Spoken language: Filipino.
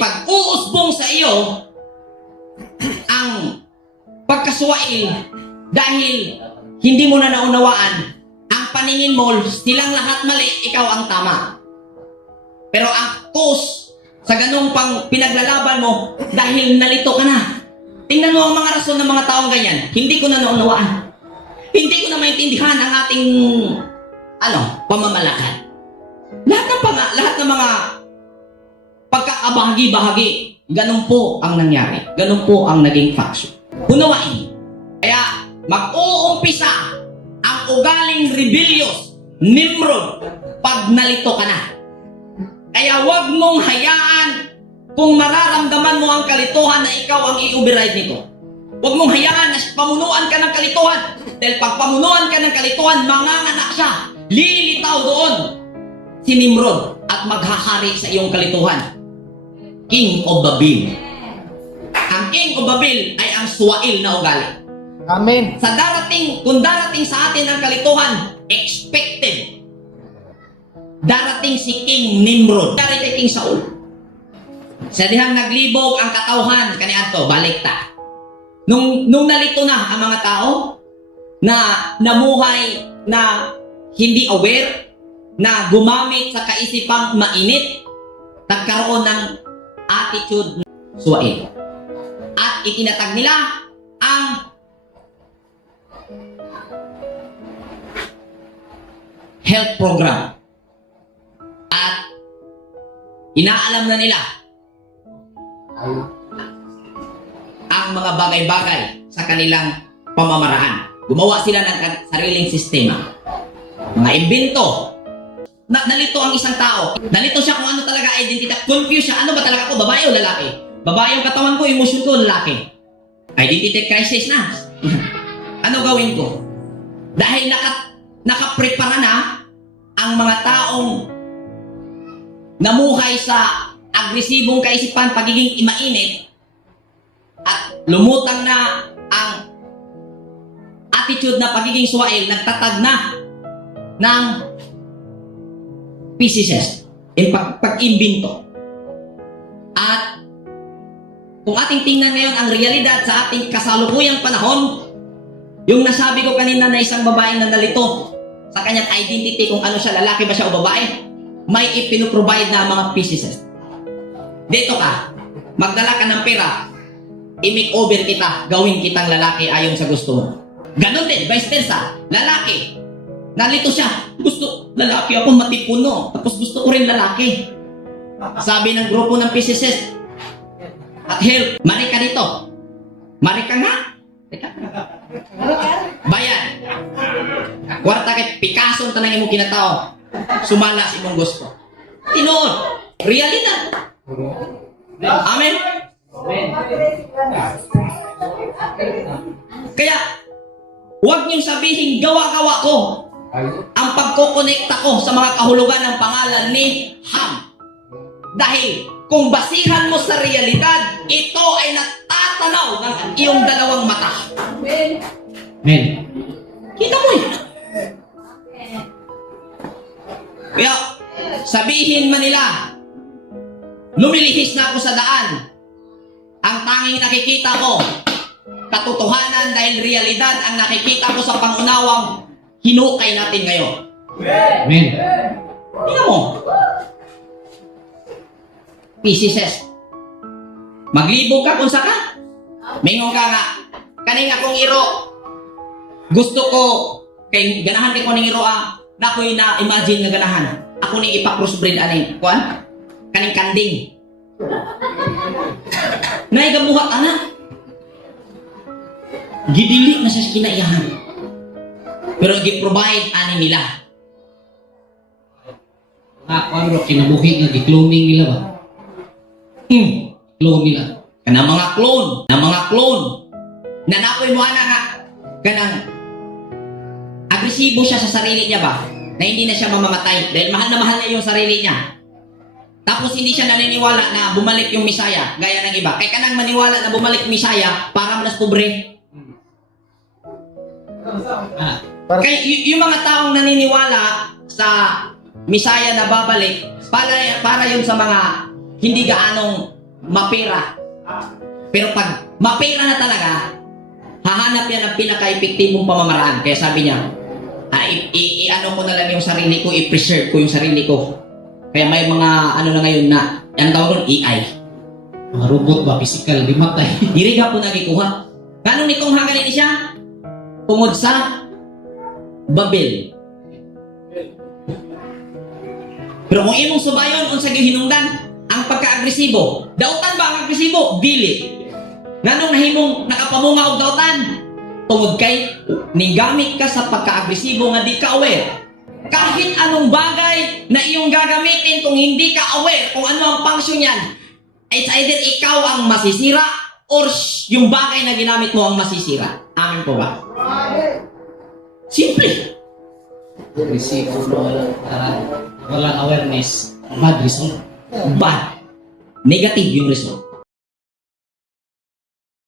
Pag-uusbong sa iyo ang pagkaswail dahil hindi mo na naunawaan, ang paningin mo, silang lahat mali, ikaw ang tama. Pero ang cause sa ganung pang pinaglalaban mo, dahil nalito ka na. Tingnan mo ang mga rason ng mga taong ganyan. Hindi ko na naunawaan. Hindi ko na maintindihan ang ating pamamalakad. Lahat ng mga pagkakabahagi-bahagi, ganun po ang nangyari. Ganun po ang naging faction. Unawain. Kaya mag-uumpisa ang ugaling rebellious, Nimrod, pag nalito ka na. Kaya wag mong hayaan kung mararamdaman mo ang kalituhan na ikaw ang i-override nito. Wag mong hayaan na pamunuan ka ng kalituhan. Dahil pag pamunuan ka ng kalituhan, manganganak siya. Lilitaw doon si Nimrod at maghahari sa iyong kalituhan. King of Babel. Ang King of Babel ay ang suwail na ugali. Amen. Kung darating sa atin ang kalituhan, expected. Darating si King Nimrod. Darating King Saul. Sa dihang naglibog ang katauhan, kaniadto, balikta. Nung nalito na ang mga tao, na namuhay na hindi aware, na gumamit sa kaisipang mainit, nagkaroon ng attitude suwail. At itinatag nila ang health program. At inaalam na nila ang mga bagay-bagay sa kanilang pamamaraan. Gumawa sila ng sariling sistema. Mga imbento. Nalito ang isang tao. Nalito siya kung ano talaga identity. Confused siya. Ano ba talaga ako? Babae o lalaki? Babae yung katawan ko, emotion ko, lalaki. Identity crisis na. Ano gawin ko? Dahil nakaprepara na ang mga taong namuhay sa agresibong kaisipan, pagiging mainit, at lumutang na ang attitude na pagiging suwail, nagtatag na ng PCSS, pag-imbento. At kung ating tingnan ngayon ang realidad sa ating kasalukuyang panahon, yung nasabi ko kanina na isang babaeng na nalito sa kanyang identity, kung ano siya, lalaki ba siya o babae, may ipinoprovide na mga PCSS. Dito ka, magdala ka ng pera, i-make over kita, gawin kitang lalaki ayon sa gusto mo. Ganon din, vice versa, lalaki, nalito siya, gusto, lalaki ako, matipuno, tapos gusto ko rin lalaki. Sabi ng grupo ng PCSS at help, mari ka dito. Mari ka nga. Bayan. Kwarta kay Picasso tanang imong kinatao. Sumala sa imong gusto. Tinuod. Realidad. Amen. Kaya, huwag niyong sabihin, gawa-gawa ko ang pagkokonekta ko sa mga kahulugan ng pangalan ni Ham. Dahil kung basihan mo sa realidad, ito ay natatanaw ng iyong dalawang mata. Amen. Amen. Kita mo yun. Kaya, sabihin man nila, lumilihis na ako sa daan. Ang tanging nakikita ko, katotohanan dahil realidad ang nakikita ko sa pangunawang hinukay natin ngayon. Amen. Tingnan mo. PCSS. Maglibog ka kung saka. Mingon ka nga. Kaning akong iro. Gusto ko, kay ganahan ko ng iro na ako'y na-imagine nga ganahan. Ako ni ipa-crossbreed aning, kuan? Kaning kanding. Naigabuhat anak. Gidili na siya kinaiyahan. Pero gi-provide ani nila. Kuan bro, kinabuhi nga gi-cloning nila ba? Clone nila. Na mga clone. Na nakoy mo ana nga kanang agresibo siya sa sarili niya ba? Na hindi na siya mamamatay dahil mahal na mahal niya yung sarili niya. Tapos hindi siya naniniwala na bumalik yung Misaya gaya ng iba. Kaya kanang maniwala na bumalik Misaya para malas pobre. Kaya yung mga taong naniniwala sa Misaya na babalik, para yun sa mga hindi gaanong mapera. Pero pag mapera na talaga, hahanap yan ng pinaka-epektibong pamamaraan. Kaya sabi niya, ano ko na lang yung sarili ko, i-preserve ko yung sarili ko. Kaya may mga ano na ngayon na, ang tawag doon, AI. Mga robot ba, physical, di matay. Diri ka po nagikuha. Ganong nitong hangalin siya? Tungod sa Babel. Pero kung imong subayon, unsa gyud hinungdan, ang pagka-agresibo. Dautan ba ang agresibo? Dili. Nganong nahimong nakapamunga og dautan? Tungod kay nigamit ka sa pagka-agresibo nga di ka aware. Kahit anong bagay na iyong gagamitin kung hindi ka aware kung ano ang function niyan, it's either ikaw ang masisira or yung bagay na ginamit mo ang masisira. Amin po ba? Simple. Resibo na walang awareness. Bad result. Bad. Negative yung result.